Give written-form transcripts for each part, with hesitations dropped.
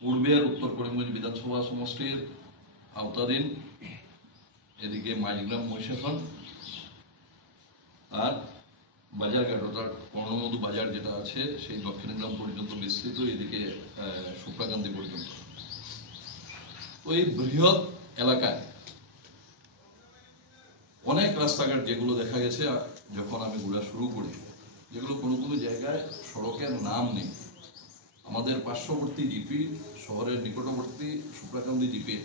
পূর্বের উত্তর করিমগঞ্জ বিধানসভা সমষ্টির আওতাধীন এদিকে মাইজগ্রাম মহিষাখন আর বাজারঘাট অর্থাৎ কর্ণমধু বাজার যেটা আছে সেই দক্ষিণগ্রাম পর্যন্ত বিস্তৃত, এদিকে সুপ্রাকান্তি পর্যন্ত। ওই বৃহৎ এলাকায় অনেক রাস্তাঘাট যেগুলো দেখা গেছে যখন আমি ঘোরা শুরু করি, যেগুলো কোনো কোনো জায়গায় সড়কের নাম নেই। আমাদের পার্শ্ববর্তী জিপি শহরের নিকটবর্তী সুপ্রাকান্তি জিপি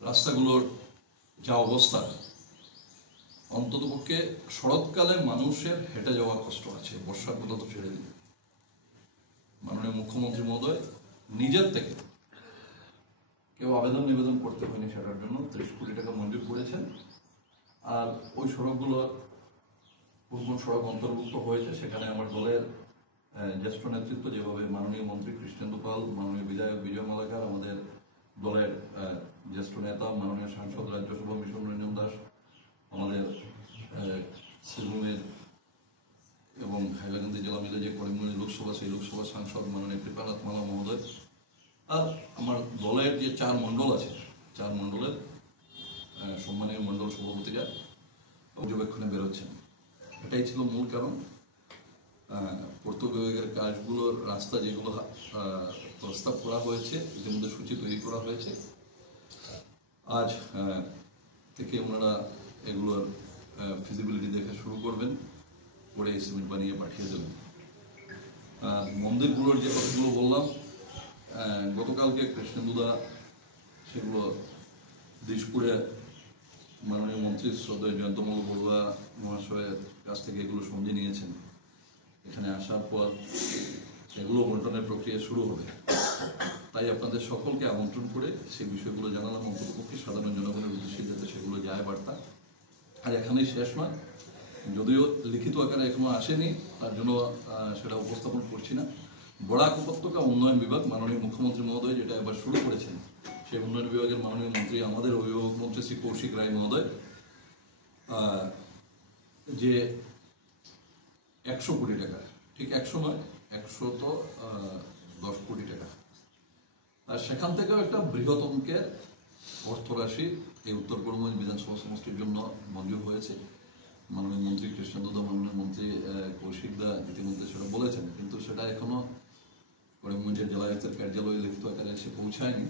রাস্তাগুলোর যা অবস্থা, অন্ততপক্ষে শরৎকালে মানুষের হেঁটে যাওয়ার কষ্ট আছে, বর্ষার কথা তো ছেড়ে দিন। মাননীয় মুখ্যমন্ত্রী মহোদয় নিজের থেকে কেউ আবেদন নিবেদন করতে হয়নি সেটার জন্য 30 কোটি টাকা মঞ্জুর করেছেন। আর ওই সড়কগুলো কোন কোন সড়ক অন্তর্ভুক্ত হয়েছে সেখানে আমার দলের জ্যেষ্ঠ নেতৃত্ব, যেভাবে মাননীয় মন্ত্রী কৃষ্ণেন্দু পাল, মাননীয় বিধায়ক বিজয় মালাকার, আমাদের দলের জ্যেষ্ঠ নেতা মাননীয় সাংসদ রাজ্যসভা মিশন রঞ্জন দাস, আমাদের শ্রীভূমির এবং হাইলাকান্দি জেলা মিলে যে করিমগঞ্জ লোকসভা সেই লোকসভা সাংসদ মাননীয় কৃপানাথ মালা মহোদয়, আর আমার দলের যে 4 মণ্ডল আছে, 4 মণ্ডলের সম্মানীয় মণ্ডল সভাপতিরা পর্যবেক্ষণে বেরোচ্ছেন। এটাই ছিল মূল কারণ। পূর্ত বিভাগের কাজগুলোর রাস্তা যেগুলো প্রস্তাব করা হয়েছে, ইতিমধ্যে সূচি তৈরি করা হয়েছে, আজ থেকে ওনারা এগুলোর ফিজিবিলিটি দেখে শুরু করবেন, করে এস্টিমেট বানিয়ে পাঠিয়ে দেবেন। মন্দিরগুলোর যে কথাগুলো বললাম, গতকালকে কৃষ্ণেন্দুদা সেগুলো দিশপুরে মাননীয় মন্ত্রী শ্রদ্ধেয় জয়ন্তমল বড়ুয়া মহাশয়ের কাছ থেকে এগুলো সমঝে নিয়েছেন। এখানে আসার পর এগুলো বন্টনের প্রক্রিয়া শুরু হবে। তাই আপনাদের সকলকে আমন্ত্রণ করে সেই বিষয়গুলো জানালাম, অন্ততপক্ষে সাধারণ জনগণের উদ্দেশ্যে যাতে সেগুলো যায় বার্তা। আর এখানেই শেষ নয়, যদিও লিখিত আকারে এখনো আসেনি, তার জন্য সেটা উপস্থাপন করছি না। বরাক উপত্যকা উন্নয়ন বিভাগ মাননীয় মুখ্যমন্ত্রী মহোদয় যেটা এবার শুরু করেছেন, সেই উন্নয়ন বিভাগের মাননীয় মন্ত্রী, আমাদের অভিভাবক মন্ত্রী শ্রী কৌশিক রায় মহোদয়, যে 100 কোটি টাকা, ঠিক 100 নয়, 110 কোটি টাকা, আর সেখান থেকেও একটা বৃহৎ অঙ্কের অর্থরাশি এই উত্তর করিমগঞ্জ বিধানসভা সমষ্টির জন্য মঞ্জুর হয়েছে। মাননীয় মন্ত্রী কৃষ্ণেন্দুদা, মাননীয় মন্ত্রী কৌশিকদা ইতিমধ্যে সেটা বলেছেন, কিন্তু সেটা এখনো করিমগঞ্জের জেলায়তের কার্যালয়ে লিখিত আকারে এসে পৌঁছায়নি,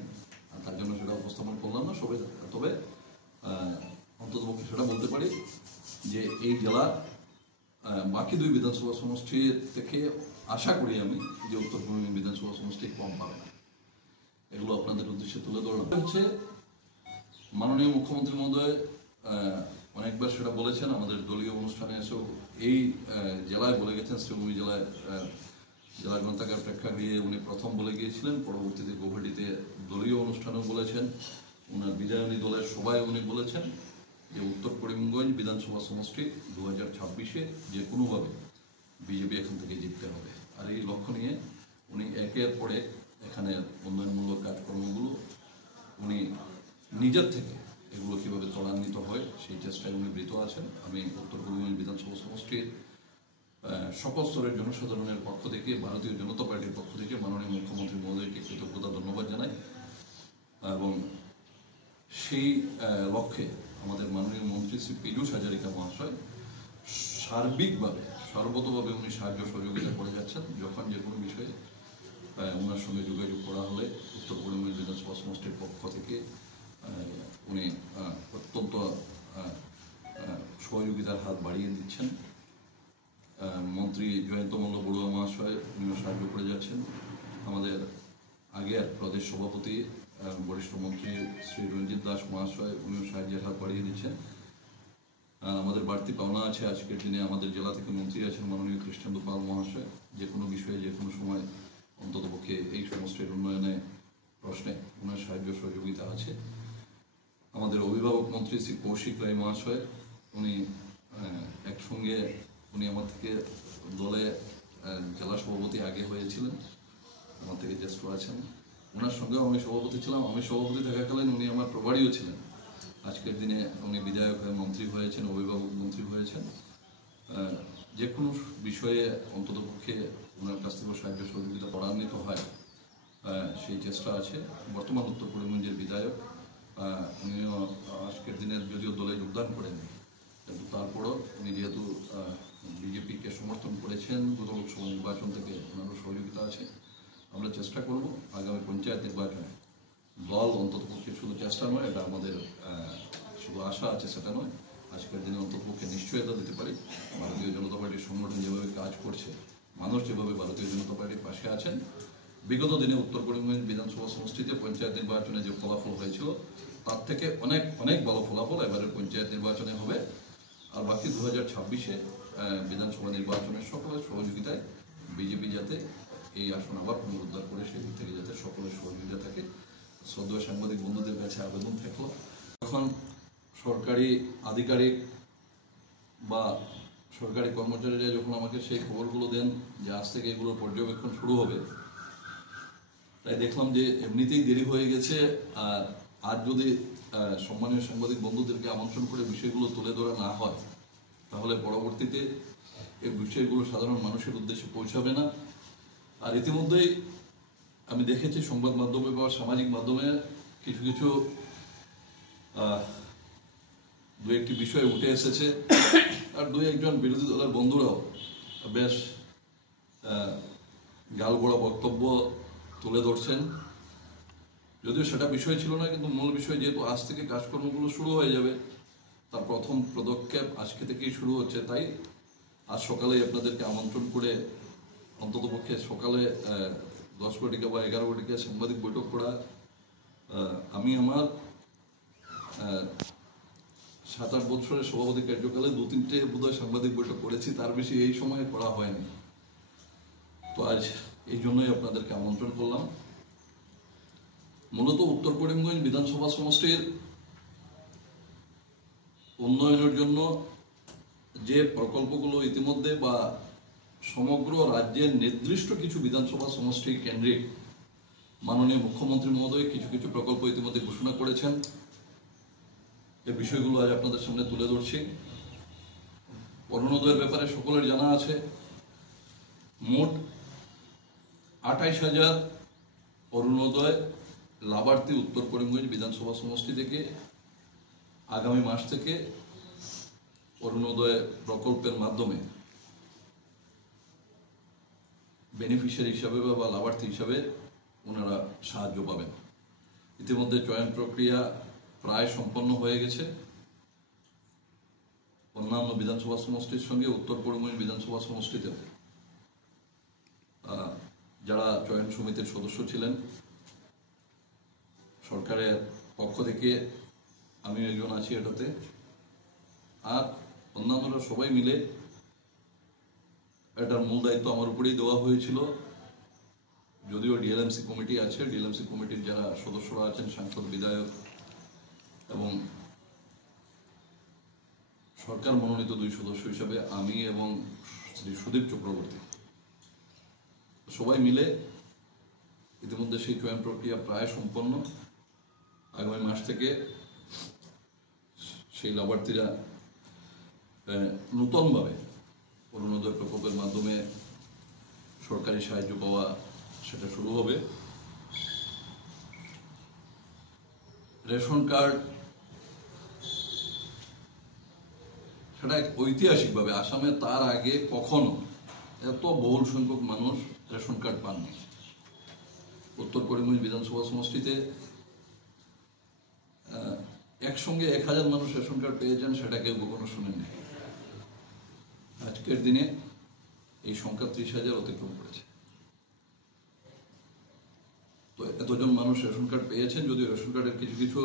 আর তার জন্য সেটা উপস্থাপন করলাম না সবাই। তবে অন্ততপক্ষে সেটা বলতে পারি যে এই জেলার বাকি 2 বিধানসভা সমষ্টি থেকে আশা করি আমি যে উত্তর করিমগঞ্জ বিধানসভা সমষ্টি কম পাবে না। এগুলো আপনাদের উদ্দেশ্যে তুলে ধরলাম। হচ্ছে মাননীয় মুখ্যমন্ত্রী মহোদয় অনেকবার সেটা বলেছেন, আমাদের দলীয় অনুষ্ঠানে এসেও এই জেলায় বলে গেছেন, শ্রীভূমি জেলায় জেলা গ্রন্থাগার প্রেক্ষাগৃহে উনি প্রথম বলে গিয়েছিলেন, পরবর্তীতে গৌহাটিতে দলীয় অনুষ্ঠানেও বলেছেন, ওনার বিজয়নী দলের সবাই উনি বলেছেন যে উত্তর করিমগঞ্জ বিধানসভা সমষ্টি 2026-এ যে কোনোভাবে বিজেপি এখান থেকে জিততে হবে। আর এই লক্ষ্য নিয়ে উনি একের পরে এখানে উন্নয়নমূলক কাজকর্মগুলো উনি নিজের থেকে এগুলো কীভাবে ত্বরান্বিত হয় সেই চেষ্টায় উনি বৃত আছেন। আমি উত্তর করিমগঞ্জ বিধানসভা সমষ্টির সকল স্তরের জনসাধারণের পক্ষ থেকে, ভারতীয় জনতা পার্টির পক্ষ থেকে মাননীয় মুখ্যমন্ত্রী মহোদয়কে কৃতজ্ঞতা ধন্যবাদ জানাই। এবং সেই লক্ষ্যে আমাদের মাননীয় মন্ত্রী শ্রী পীযূষ হাজারিকা মহাশয় সার্বিকভাবে সর্বতভাবে উনি সাহায্য সহযোগিতা করে যাচ্ছেন। যখন যে কোনো বিষয়ে ওনার সঙ্গে যোগাযোগ করা হলে উত্তর করিমগঞ্জ বিধানসভা সমষ্টির পক্ষ থেকে উনি অত্যন্ত সহযোগিতার হাত বাড়িয়ে দিচ্ছেন। মন্ত্রী জয়ন্তমল্ল বড়ুয়া মহাশয় উনিও সাহায্য করে যাচ্ছেন। আমাদের আগের প্রদেশ সভাপতি বরিষ্ঠ মন্ত্রী শ্রী রঞ্জিত দাস মহাশয় উনিও সাহায্যের হাত বাড়িয়ে দিচ্ছেন। আমাদের বাড়তি পাওনা আছে, আজকের দিনে আমাদের জেলা থেকে মন্ত্রী আছেন মাননীয় কৃষ্ণেন্দু পাল মহাশয়, যে কোনো বিষয়ে যে কোনো সময় অন্ততপক্ষে এই সমষ্টির উন্নয়নে প্রশ্নে ওনার সাহায্য সহযোগিতা আছে। আমাদের অভিভাবক মন্ত্রী শ্রী কৌশিক রায় মহাশয় উনি একসঙ্গে উনি আমার থেকে দলে জেলা সভাপতি আগে হয়েছিলেন, আমার থেকে জ্যেষ্ঠ আছেন। ওনার সঙ্গেও আমি সভাপতি ছিলাম, আমি সভাপতি থাকাকালীন উনি আমার প্রভারীও ছিলেন। আজকের দিনে উনি বিধায়ক হয়ে মন্ত্রী হয়েছেন, অভিভাবক মন্ত্রী হয়েছেন। যে কোনো বিষয়ে অন্ততপক্ষে ওনার কাছ থেকে সাহায্য সহযোগিতা ত্বরান্বিত হয় সেই চেষ্টা আছে। বর্তমান উত্তর করিমগঞ্জের বিধায়ক উনিও আজকের দিনে যদিও দলে যোগদান করেননি, কিন্তু তারপরও উনি যেহেতু বিজেপিকে সমর্থন করেছেন গত লোকসভা নির্বাচন থেকে, ওনারও সহযোগিতা আছে। আমরা চেষ্টা করব আগামী পঞ্চায়েত নির্বাচনে দল অন্ততপক্ষে শুধু চেষ্টা নয়, এটা আমাদের শুধু আশা আছে সেটা নয়, আজকের দিনে অন্ততপক্ষে নিশ্চয়তা দিতে পারি ভারতীয় জনতা পার্টির সংগঠন যেভাবে কাজ করছে, মানুষ যেভাবে ভারতীয় জনতা পার্টির পাশে আছেন। বিগত দিনে উত্তর করিমগঞ্জ বিধানসভা সমষ্টিতে পঞ্চায়েত নির্বাচনে যে ফলাফল হয়েছিল তার থেকে অনেক অনেক ভালো ফলাফল এবারের পঞ্চায়েত নির্বাচনে হবে। আর বাকি 2026-এ বিধানসভা নির্বাচনের সকলের সহযোগিতায় বিজেপি যাতে এই আসন আবার পুনরুদ্ধার করে সেই দিক থেকে যাতে সকলের সহযোগিতা থাকে। শ্রদ্ধেয় সাংবাদিক বন্ধুদের কাছে আবেদন থাকলো, এখন সরকারি আধিকারিক বা সরকারি কর্মচারীরা যখন আমাকে সেই খবরগুলো দেন যে আজ থেকে এগুলোর পর্যবেক্ষণ শুরু হবে, তাই দেখলাম যে এমনিতেই দেরি হয়ে গেছে। আর আজ যদি সম্মানীয় সাংবাদিক বন্ধুদেরকে আমন্ত্রণ করে বিষয়গুলো তুলে ধরা না হয়, তাহলে পরবর্তীতে এই বিষয়গুলো সাধারণ মানুষের উদ্দেশ্যে পৌঁছাবে না। আর ইতিমধ্যেই আমি দেখেছি সংবাদ মাধ্যমে বা সামাজিক মাধ্যমে কিছু কিছু দু একটি বিষয় উঠে এসেছে, আর দুই একজন বিরোধী দলের বন্ধুরাও বেশ গালগোড়া বক্তব্য তুলে ধরছেন। যদিও সেটা বিষয় ছিল না, কিন্তু মূল বিষয় যেহেতু আজ থেকে কাজকর্মগুলো শুরু হয়ে যাবে, তার প্রথম পদক্ষেপ আজকে থেকেই শুরু হচ্ছে, তাই আজ সকালেই আপনাদেরকে আমন্ত্রণ করে অন্ততপক্ষে সকালে 10 কোটিকা বা 11 কোটিকা সাংবাদিক বৈঠক করা আমি আমার 7-8 বছরের সভাপতি কার্যকালে 2-3টে বোধহয় সাংবাদিক বৈঠক করেছি, তার বেশি এই সময়ে করা হয়নি। তো আজ এই জন্যই আপনাদেরকে আমন্ত্রণ করলাম। মূলত উত্তর করিমগঞ্জ বিধানসভা সমষ্টির উন্নয়নের জন্য যে প্রকল্পগুলো ইতিমধ্যে বা সমগ্র রাজ্যের নির্দিষ্ট কিছু বিধানসভা সমষ্টি কেন্দ্রিক মাননীয় মুখ্যমন্ত্রী মহোদয় কিছু কিছু প্রকল্প ইতিমধ্যে ঘোষণা করেছেন, এই বিষয়গুলো আজ আপনাদের সামনে তুলে ধরছি। অরুণোদয়ের ব্যাপারে সকলের জানা আছে, মোট 28,000 অরুণোদয় লাভার্থী উত্তর করিমগঞ্জ বিধানসভা সমষ্টি থেকে আগামী মাস থেকে অরুণোদয় প্রকল্পের মাধ্যমে বেনিফিশিয়ারি হিসাবে বা লাভার্থী হিসাবে ওনারা সাহায্য পাবেন। ইতিমধ্যে চয়ন প্রক্রিয়া প্রায় সম্পন্ন হয়ে গেছে। অন্যান্য বিধানসভা সমষ্টির সঙ্গে উত্তর করিমগঞ্জ বিধানসভা সমষ্টিতে যারা চয়ন সমিতির সদস্য ছিলেন, সরকারের পক্ষ থেকে আমি একজন আছি এটাতে, আর অন্যান্যরা সবাই মিলে এটার মূল দায়িত্ব আমার উপরেই দেওয়া হয়েছিল। যদিও ডিএলএমসি কমিটি আছে, ডিএলএমসি কমিটির যারা সদস্যরা আছেন, সাংসদ, বিধায়ক এবং সরকার মনোনীত 2 সদস্য হিসাবে আমি এবং শ্রী সুদীপ চক্রবর্তী, সবাই মিলে ইতিমধ্যে সেই চয়ন প্রক্রিয়া প্রায় সম্পন্ন। আগামী মাস থেকে সেই লাভার্থীরা নূতনভাবে অরুণোদয় প্রকল্পের মাধ্যমে সরকারি সাহায্য পাওয়া সেটা শুরু হবে। রেশন কার্ড সেটা ঐতিহাসিকভাবে আসামে তার আগে কখনো এত বহুল সংখ্যক মানুষ রেশন কার্ড পাননি। উত্তর করিমগঞ্জ বিধানসভা সমষ্টিতে একসঙ্গে 1000 মানুষ রেশন কার্ড পেয়েছেন, সেটা কেউ কখনো শুনেননি। আজকের দিনে এই সংখ্যা 30,000 অতিক্রম করেছে। তো এতজন মানুষ রেশন কার্ড পেয়েছেন, যদিও রেশন কার্ডের কিছু কিছু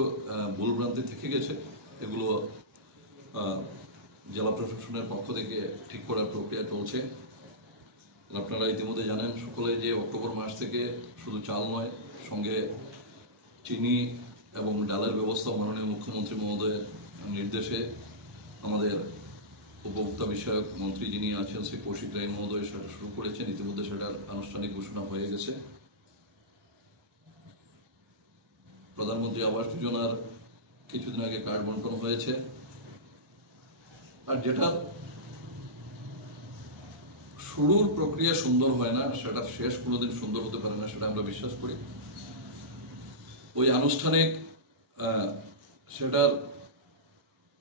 ভুলভ্রান্তি থেকে গেছে, এগুলো জেলা প্রশাসনের পক্ষ থেকে ঠিক করার প্রক্রিয়া চলছে। আপনারা ইতিমধ্যে জানেন সকলে যে অক্টোবর মাস থেকে শুধু চাল নয়, সঙ্গে চিনি এবং ডালের ব্যবস্থা মাননীয় মুখ্যমন্ত্রী মহোদয়ের নির্দেশে আমাদের উপভোক্তা বিষয়ক মন্ত্রী যিনি আছেন শ্রী কৌশিক রায় মহোদয় সেটা শুরু করেছেন। ইতিমধ্যে সেটার আনুষ্ঠানিক ঘোষণা হয়ে গেছে। প্রধানমন্ত্রী আবাস যোজনার কিছুদিন আগে কার্ড বন্টন হয়েছে। আর যেটা শুরুর প্রক্রিয়া সুন্দর হয় না, সেটা শেষ কোনোদিন সুন্দর হতে পারে না, সেটা আমরা বিশ্বাস করি। ওই আনুষ্ঠানিক সেটার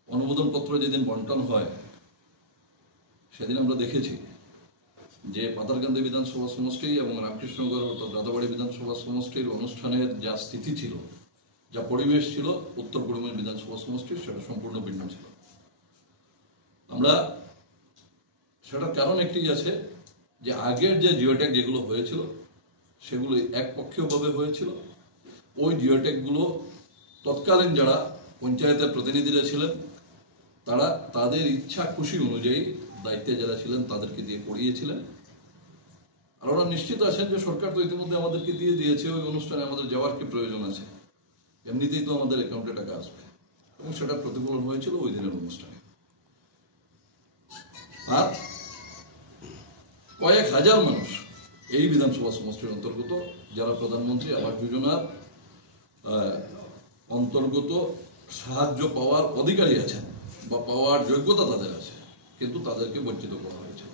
অনুমোদনপত্র যেদিন বন্টন হয় সেদিন আমরা দেখেছি যে পাতারকান্দি বিধানসভা সমষ্টি এবং রামকৃষ্ণগড় অর্থাৎ দাদাবাড়ি বিধানসভা সমষ্টির অনুষ্ঠানের যা স্থিতি ছিল, যা পরিবেশ ছিল উত্তর করিমগঞ্জ বিধানসভা সমষ্টির, সেটা সম্পূর্ণ ভিন্ন ছিল। আমরা সেটার কারণ একটি আছে যে আগের যে জিওট্যাগ যেগুলো হয়েছিল সেগুলো একপক্ষীয়ভাবে হয়েছিল। ওই জিওট্যাগগুলো তৎকালীন যারা পঞ্চায়েতের প্রতিনিধিরা ছিলেন তারা তাদের ইচ্ছা খুশি অনুযায়ী দায়িত্বে যারা ছিলেন তাদেরকে দিয়ে করিয়েছিলেন। আর ওরা নিশ্চিত আছেন যে সরকার তো ইতিমধ্যে আমাদেরকে দিয়ে দিয়েছে, ওই অনুষ্ঠানে আমাদের যাওয়ার কি প্রয়োজন আছে, এমনিতেই তো আমাদের অ্যাকাউন্টে টাকা আসবে, এবং সেটা প্রতিফলন হয়েছিল ওই দিনের অনুষ্ঠানে। আর কয়েক হাজার মানুষ এই বিধানসভা সমষ্টির অন্তর্গত যারা প্রধানমন্ত্রী আবাস যোজনার অন্তর্গত সাহায্য পাওয়ার অধিকারী আছেন বা পাওয়ার যোগ্যতা তাদের আছে, কিন্তু তাদেরকে বঞ্চিত করা হয়েছে।